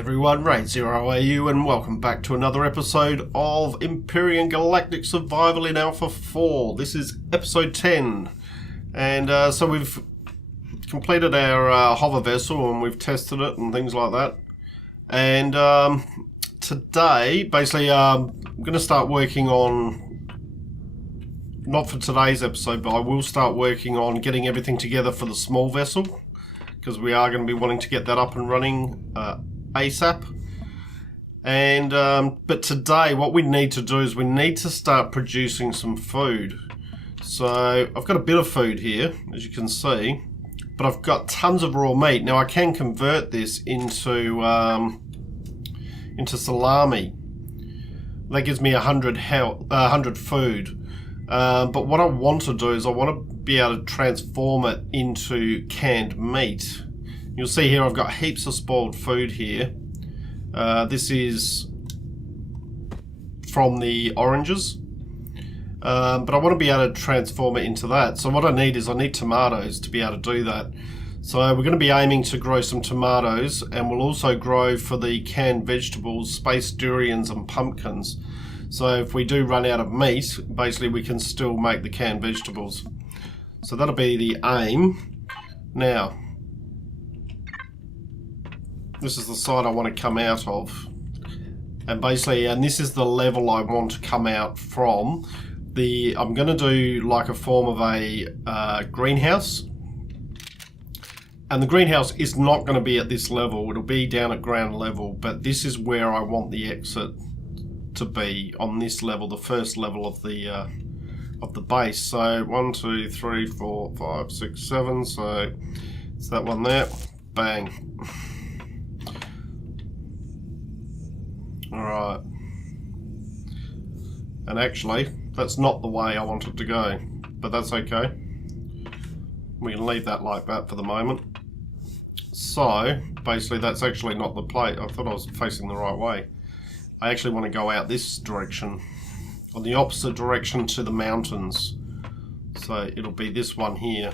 everyone, Raid0AU and welcome back to another episode of Empyrion Galactic Survival in Alpha 4. This is episode 10 and so we've completed our hover vessel and we've tested it and things like that. And today, basically, I'm going to start working on, not for today's episode, but I will start working on getting everything together for the small vessel, because we are going to be wanting to get that up and running ASAP. And but today what we need to do is we need to start producing some food. So I've got a bit of food here, as you can see, but I've got tons of raw meat. Now I can convert this into salami. That gives me 100 food. But what I want to do is I want to be able to transform it into canned meat. You'll see here I've got heaps of spoiled food here. This is from the oranges. But I want to be able to transform it into that. So what I need is I need tomatoes to be able to do that. So we're going to be aiming to grow some tomatoes, and we'll also grow for the canned vegetables, space durians and pumpkins. So if we do run out of meat, basically we can still make the canned vegetables. So that'll be the aim. Now, this is the side I want to come out of. And basically, and this is the level I want to come out from. I'm going to do like a form of a greenhouse. And the greenhouse is not going to be at this level. It'll be down at ground level. But this is where I want the exit to be, on this level, the first level of the base. So 1, 2, 3, 4, 5, 6, 7. So it's that one there. Bang. Alright. And actually, that's not the way I want it to go, but that's okay. We can leave that like that for the moment. So basically that's actually not the plate. I thought I was facing the right way. I actually want to go out this direction, on the opposite direction to the mountains. So it'll be this one here.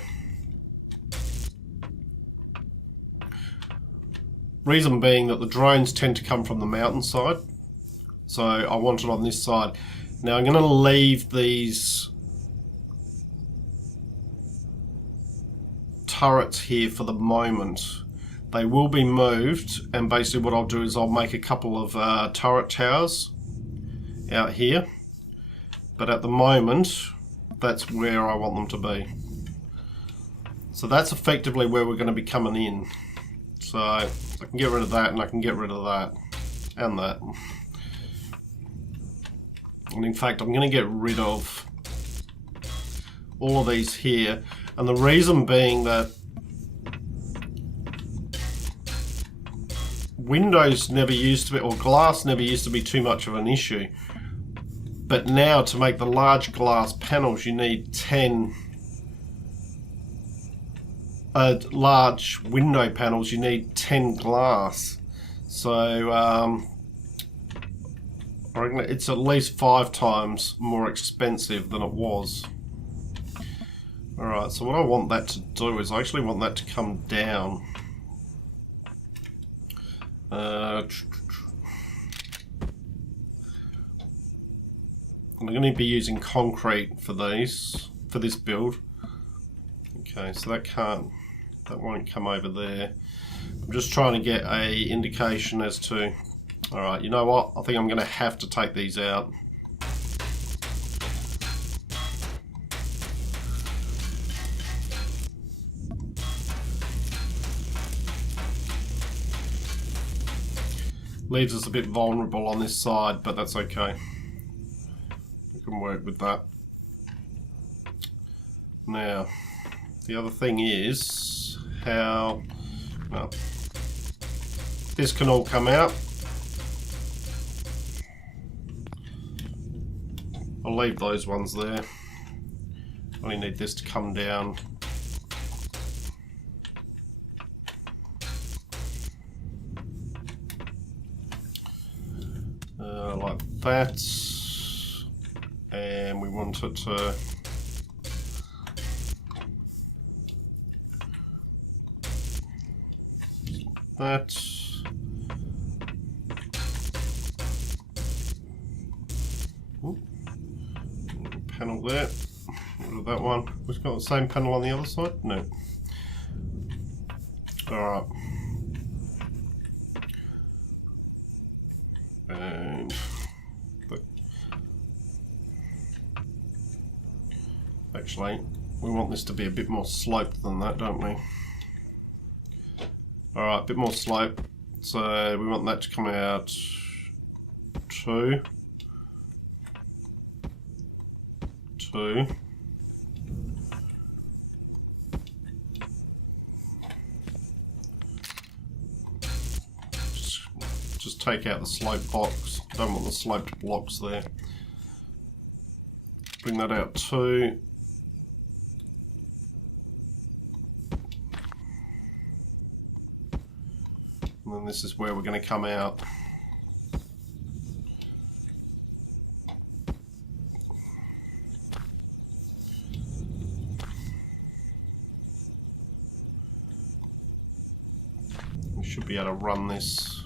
Reason being that the drones tend to come from the mountainside. So I want it on this side. Now I'm going to leave these turrets here for the moment. They will be moved, and basically what I'll do is I'll make a couple of turret towers out here. But at the moment, that's where I want them to be. So that's effectively where we're going to be coming in. So I can get rid of that, and I can get rid of that, and that. And in fact, I'm going to get rid of all of these here. And the reason being that windows never used to be, or glass never used to be too much of an issue. But now to make the large glass panels, you need 10 large window panels, you need 10 glass. So I reckon it's at least 5 times more expensive than it was. Alright, so what I want that to do is I actually want that to come down. I'm going to be using concrete for these, for this build. Okay, so that won't come over there. I'm just trying to get a indication as to, alright, you know what, I think I'm going to have to take these out. Leaves us a bit vulnerable on this side, but that's okay. We can work with that. Now, the other thing is how, well, this can all come out. I'll leave those ones there. Only need this to come down. Like that, and we want it to that, Panel there. Rid of that one. We've got the same panel on the other side? No. Alright. And actually, we want this to be a bit more sloped than that, don't we? Alright, a bit more slope. So we want that to come out 2. 2. Just take out the slope box. Don't want the sloped blocks there. Bring that out 2. And then this is where we're going to come out. We should be able to run this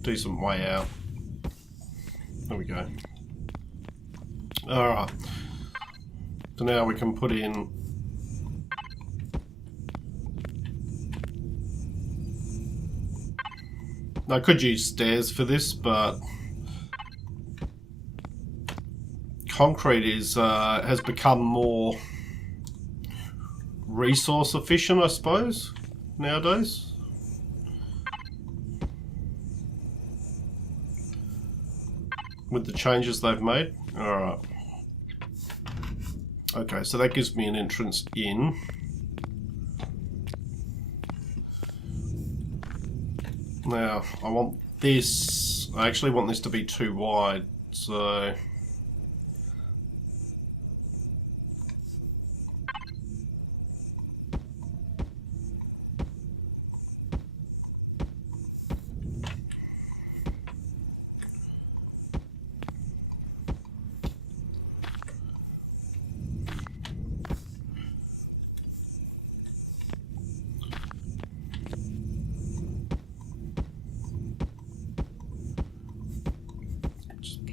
decent way out. There we go. Alright. So now we can put in I could use stairs for this, but concrete has become more resource efficient, I suppose, nowadays. With the changes they've made. Alright. Okay, so that gives me an entrance in. Now, I want this, I actually want this to be too wide, so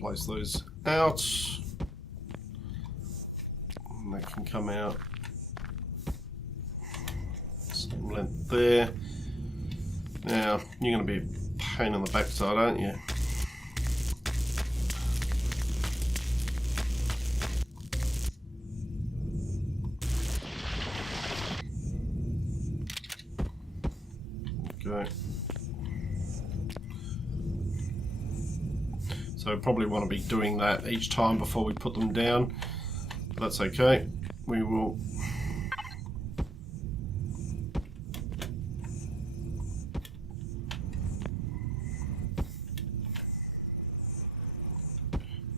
place those out, and that can come out same length there. Now you're going to be a pain in the backside, aren't you? Okay. So probably want to be doing that each time before we put them down. But that's okay. We will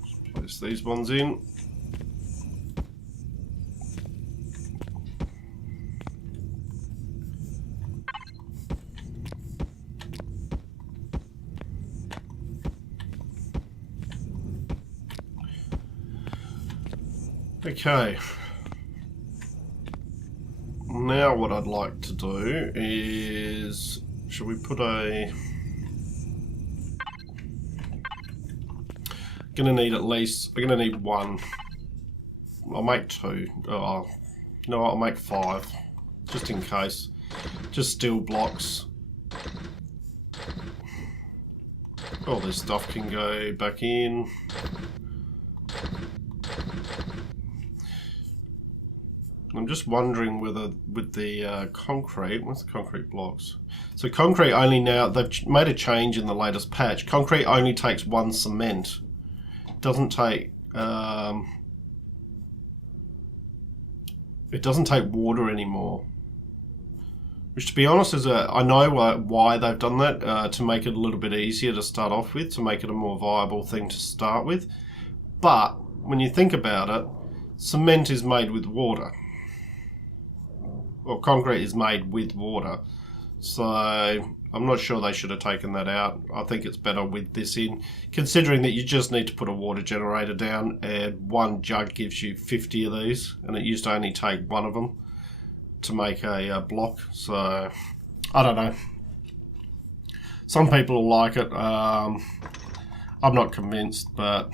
just place these ones in. Okay, now what I'd like to do is, should we put a, gonna need at least, we're gonna need 1, I'll make 2, oh, no, I'll make 5, just in case, just steel blocks. All this stuff can go back in. I'm just wondering whether with the concrete, what's the concrete blocks? So concrete only now, they've made a change in the latest patch. Concrete only takes 1 cement. It doesn't take water anymore. Which, to be honest, I know why they've done that, to make it a little bit easier to start off with, to make it a more viable thing to start with. But when you think about it, cement is made with water. Well, concrete is made with water, so I'm not sure they should have taken that out. I think it's better with this in, considering that you just need to put a water generator down, and 1 jug gives you 50 of these, and it used to only take 1 of them to make a block. So I don't know. Some people like it. I'm not convinced, but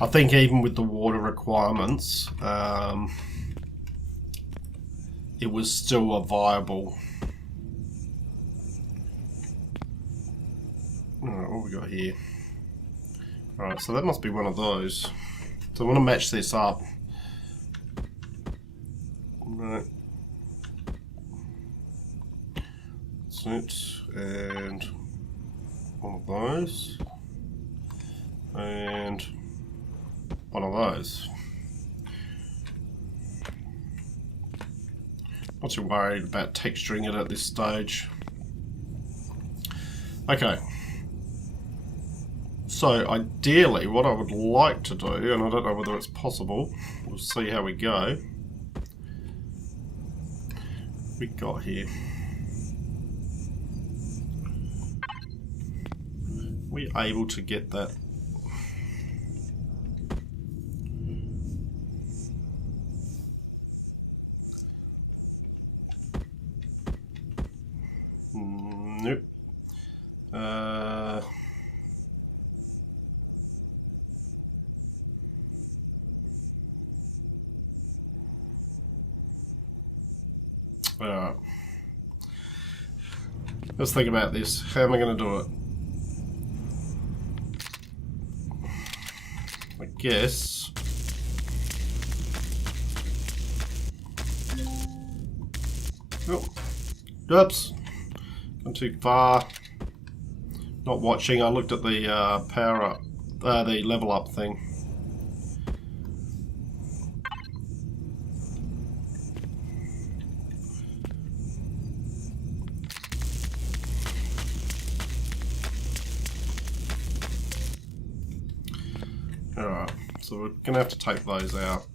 I think even with the water requirements, it was still a viable. Alright, what have we got here? Alright, so that must be one of those. So I want to match this up. Right. That's it. And one of those. And one of those. Not too worried about texturing it at this stage. Okay. So ideally what I would like to do, and I don't know whether it's possible, we'll see how we go. We got here. We able to get that? Nope. Alright. Let's think about this. How am I going to do it? I guess. Oh. Oops. Gone too far. Not watching. I looked at the power up, the level up thing. Alright, so we're going to have to take those out.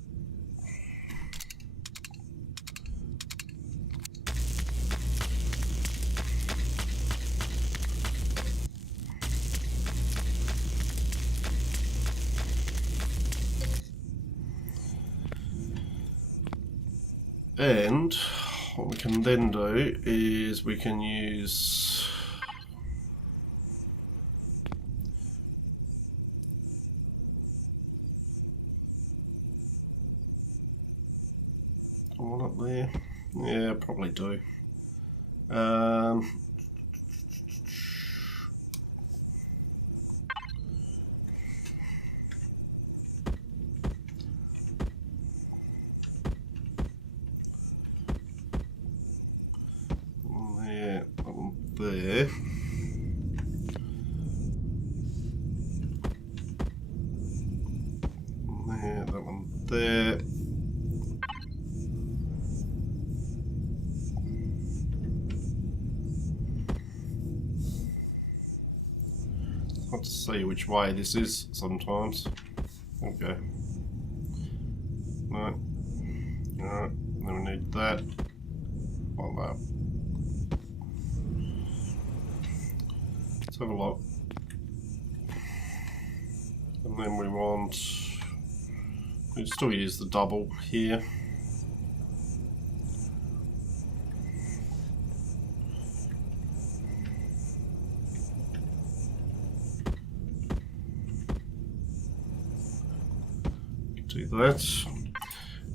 And what we can then do is we can use one up there. Yeah, probably do. There, that one there. There, that one there. Hard to see which way this is sometimes. Okay. No. Alright, then we need that. One that. Let's have a look. And then we want, we still use the double here. Do that,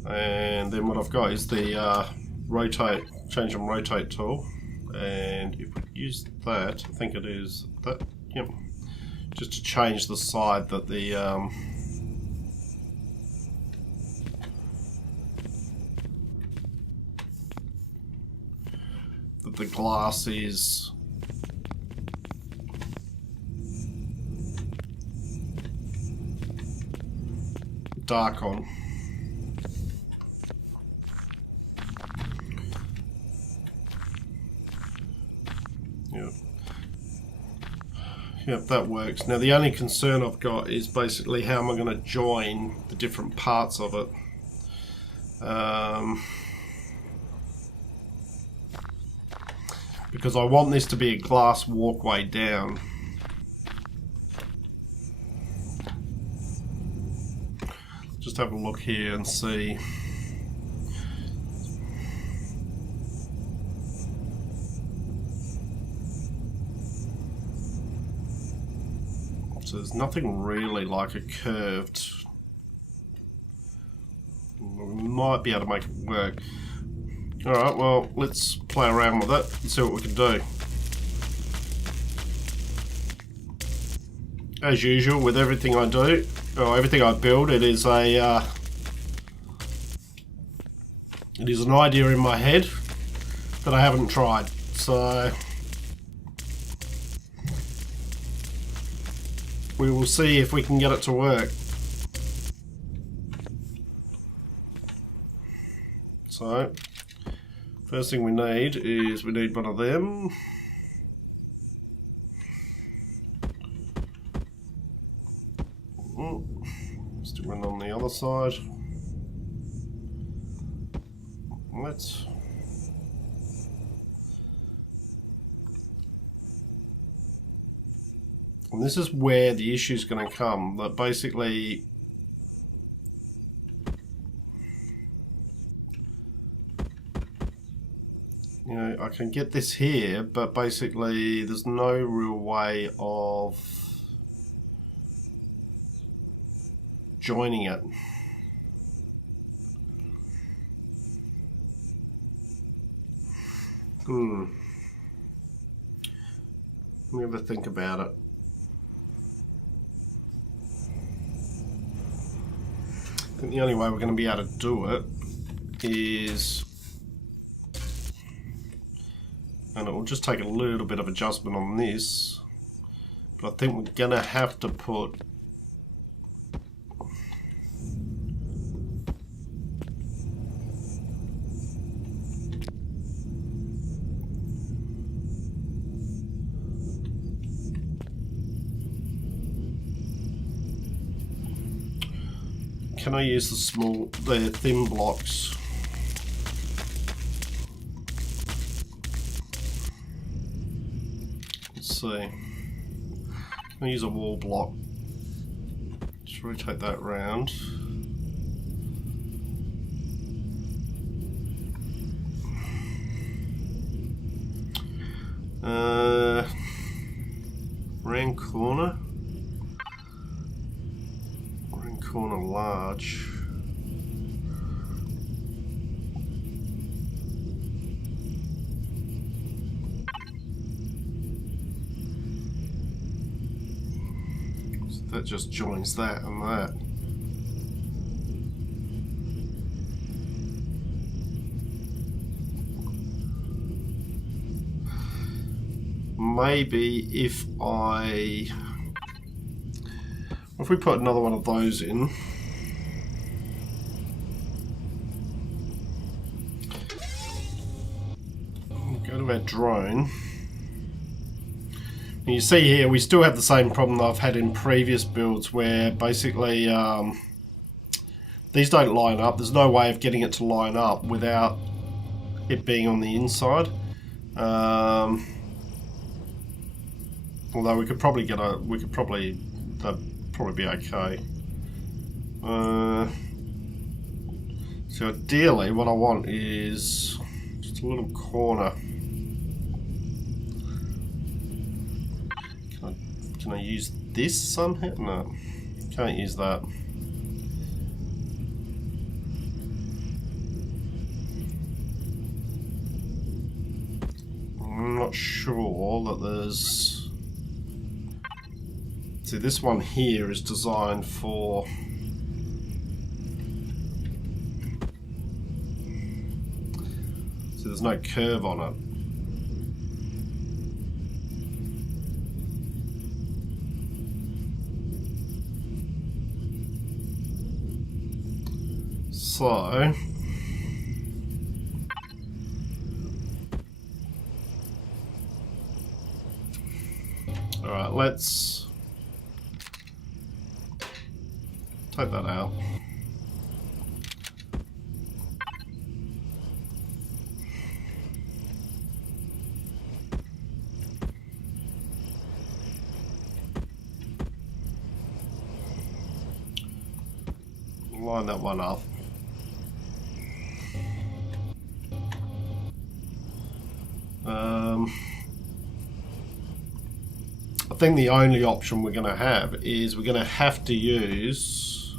and then what I've got is the rotate, change and rotate tool, and if we use that, I think it is that, yep, just to change the side that the glass is dark on. Yep. Yep, that works. Now the only concern I've got is basically how am I going to join the different parts of it. Because I want this to be a glass walkway down. Just have a look here and see. So there's nothing really like a curved. We might be able to make it work. Alright, well, let's play around with it and see what we can do. As usual, with everything I do, or everything I build, it is an idea in my head that I haven't tried. So we will see if we can get it to work. So first thing we need is we need one of them. Stick one on the other side. Let's. And this is where the issue is going to come. That basically, you know, I can get this here, but basically there's no real way of joining it. Let me have a think about it. I think the only way we're going to be able to do it is, and it will just take a little bit of adjustment on this, but I think we're going to have to put can I use the thin blocks? Let's see. Can I use a wall block? Just rotate that round. Round corner. Corner large. So that just joins that and that. Maybe if we put another one of those in, go to our drone. And you see here we still have the same problem that I've had in previous builds, where basically these don't line up. There's no way of getting it to line up without it being on the inside. Although we could probably get a, that'd probably be okay. So ideally what I want is just a little corner. Can I use this somehow? No, can't use that. I'm not sure that there's... See, this one here is designed for... See, there's no curve on it. So... Alright, let's... take that out. Line that one up. I think the only option we're going to have is we're going to have to use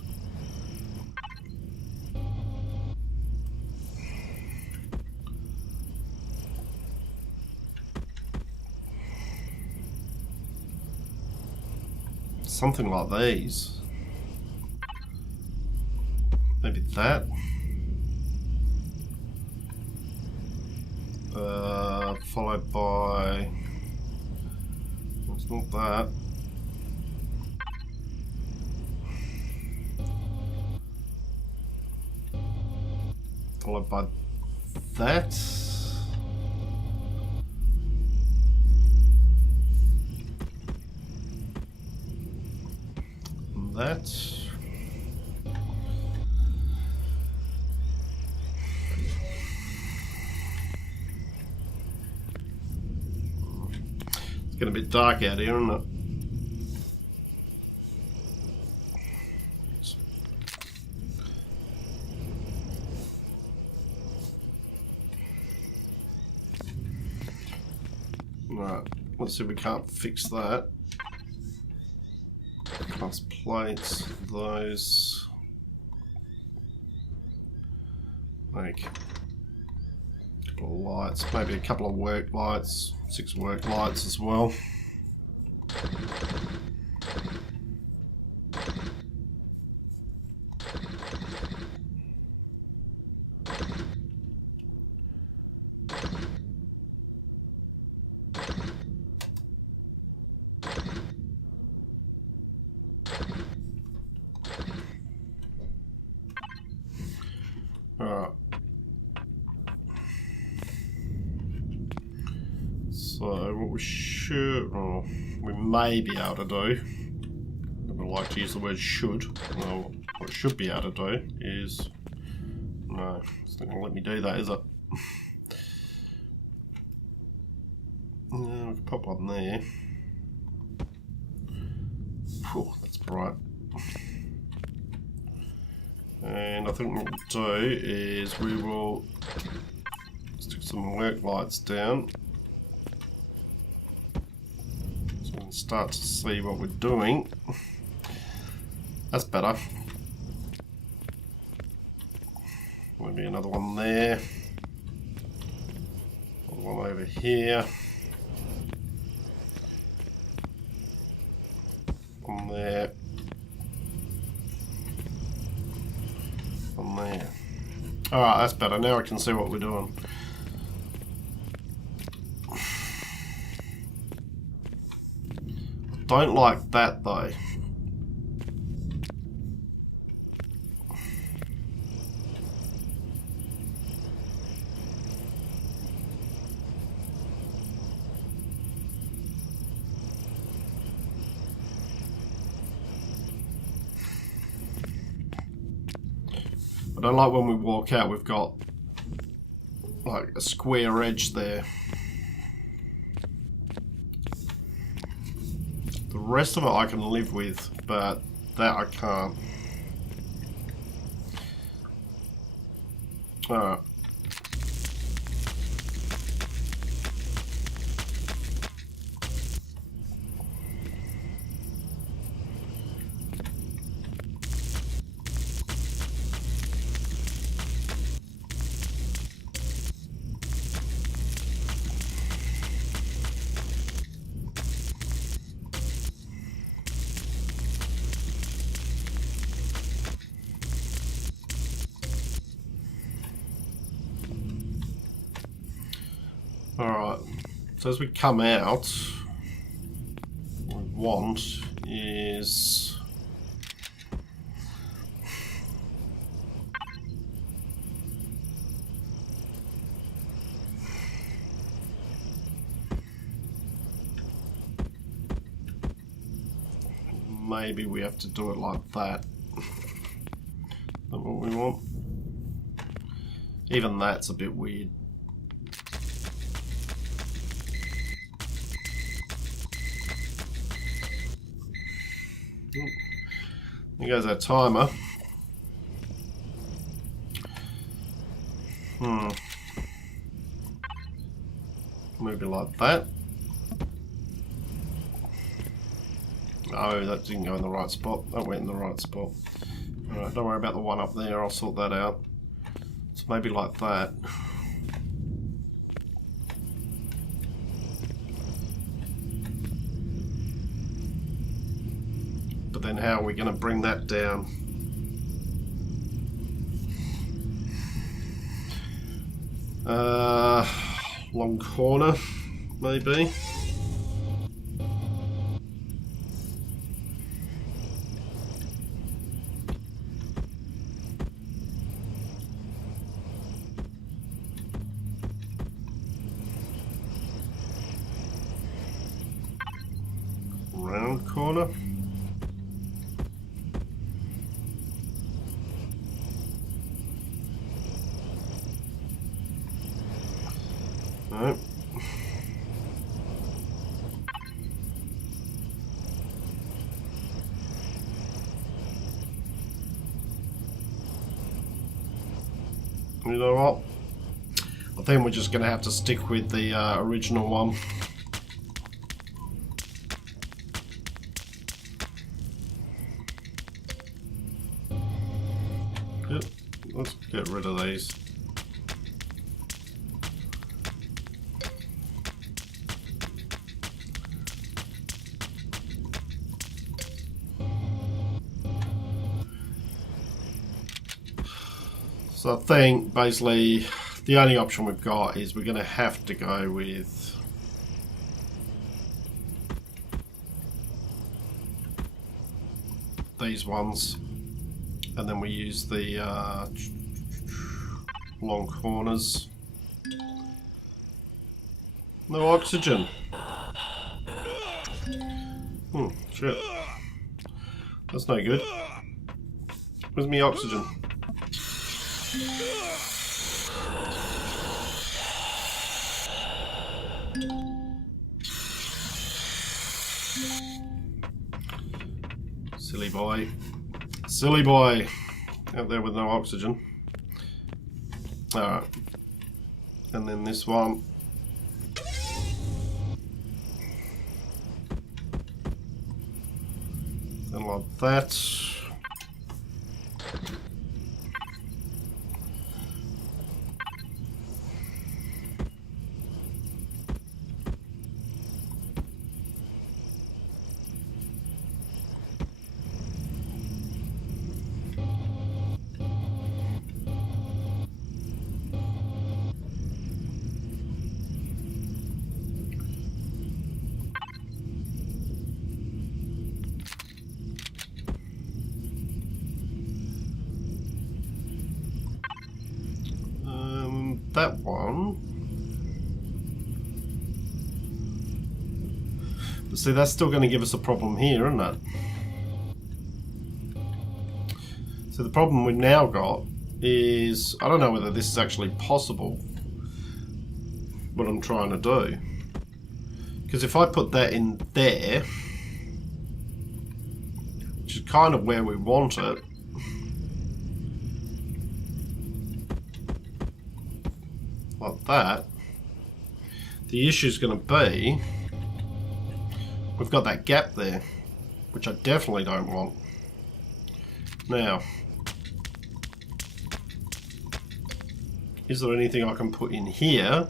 something like these. Maybe that. Followed by... It's not that. Followed by that. And that. It's getting a bit dark out here, isn't it? Right, let's see if we can't fix that. Class plates, those. Like a couple of lights, maybe a couple of work lights, 6 work lights as well. Alright. So what we should, or we may be able to do, I would like to use the word should, well, what we should be able to do is, no, it's not going to let me do that, is it? Yeah, we can pop one there. Whew, that's bright. And I think what we'll do is we will stick some work lights down so we can start to see what we're doing. That's better. Maybe another one there. One over here. One there. There. Alright, that's better. Now I can see what we're doing. Don't like that though. I don't like when we walk out, we've got like a square edge there. The rest of it I can live with, but that I can't. Alright. Alright, so as we come out, what we want is maybe we have to do it like that. Is that what we want? Even that's a bit weird. There goes our timer. Maybe like that. Oh, that didn't go in the right spot. That went in the right spot. Alright, don't worry about the one up there. I'll sort that out. So maybe like that. But then how are we going to bring that down? Long corner, maybe. Round corner. No. You know what? I think we're just going to have to stick with the original one. Yep, let's get rid of these. So I think basically the only option we've got is we're going to have to go with these ones, and then we use the long corners. No oxygen. Shit. That's no good. Where's my oxygen? Silly boy. Silly boy. Out there with no oxygen. Alright. And then this one. And like that. That one. But see, that's still going to give us a problem here, isn't it? So the problem we've now got is, I don't know whether this is actually possible, what I'm trying to do. Because if I put that in there, which is kind of where we want it, like that, the issue is going to be we've got that gap there, which I definitely don't want. Now, is there anything I can put in here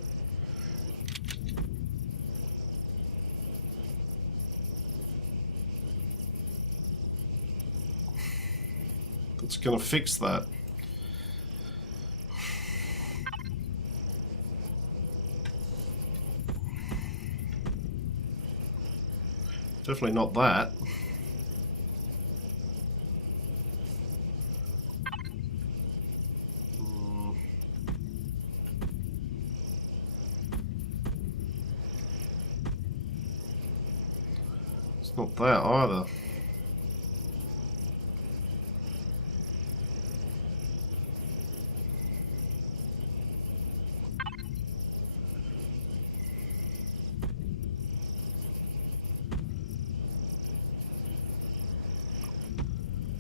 that's going to fix that? Definitely not that. It's not that either.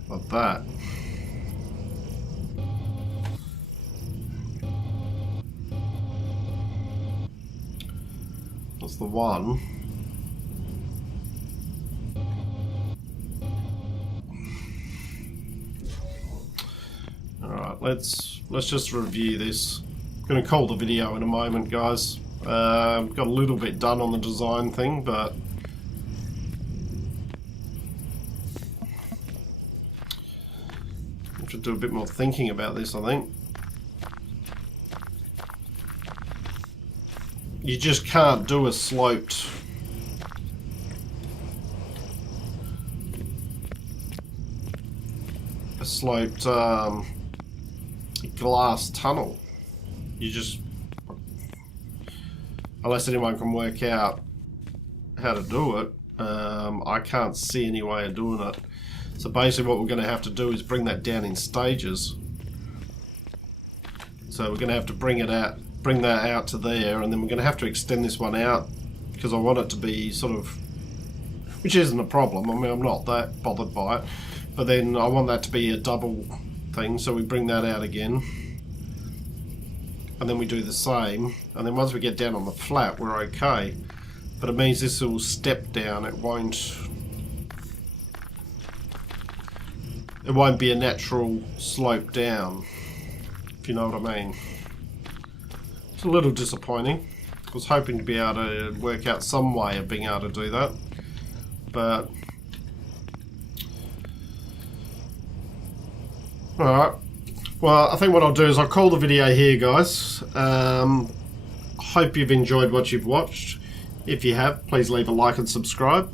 Like that. That's the one. let's just review this. I'm going to call the video in a moment, guys. Got a little bit done on the design thing, but I should do a bit more thinking about this, I think. You just can't do a sloped glass tunnel. You just, unless anyone can work out how to do it, I can't see any way of doing it. So basically what we're going to have to do is bring that down in stages. So we're going to have to bring that out to there, and then we're going to have to extend this one out because I want it to be sort of, which isn't a problem. I mean, I'm not that bothered by it, but then I want that to be a double thing, so we bring that out again, and then we do the same, and then once we get down on the flat we're okay. But it means this will step down, it won't be a natural slope down, if you know what I mean. It's a little disappointing. I was hoping to be able to work out some way of being able to do that, but alright. Well, I think what I'll do is I'll call the video here, guys. Hope you've enjoyed what you've watched. If you have, please leave a like and subscribe.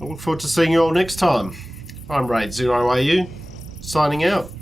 I look forward to seeing you all next time. I'm Raid0AU, signing out.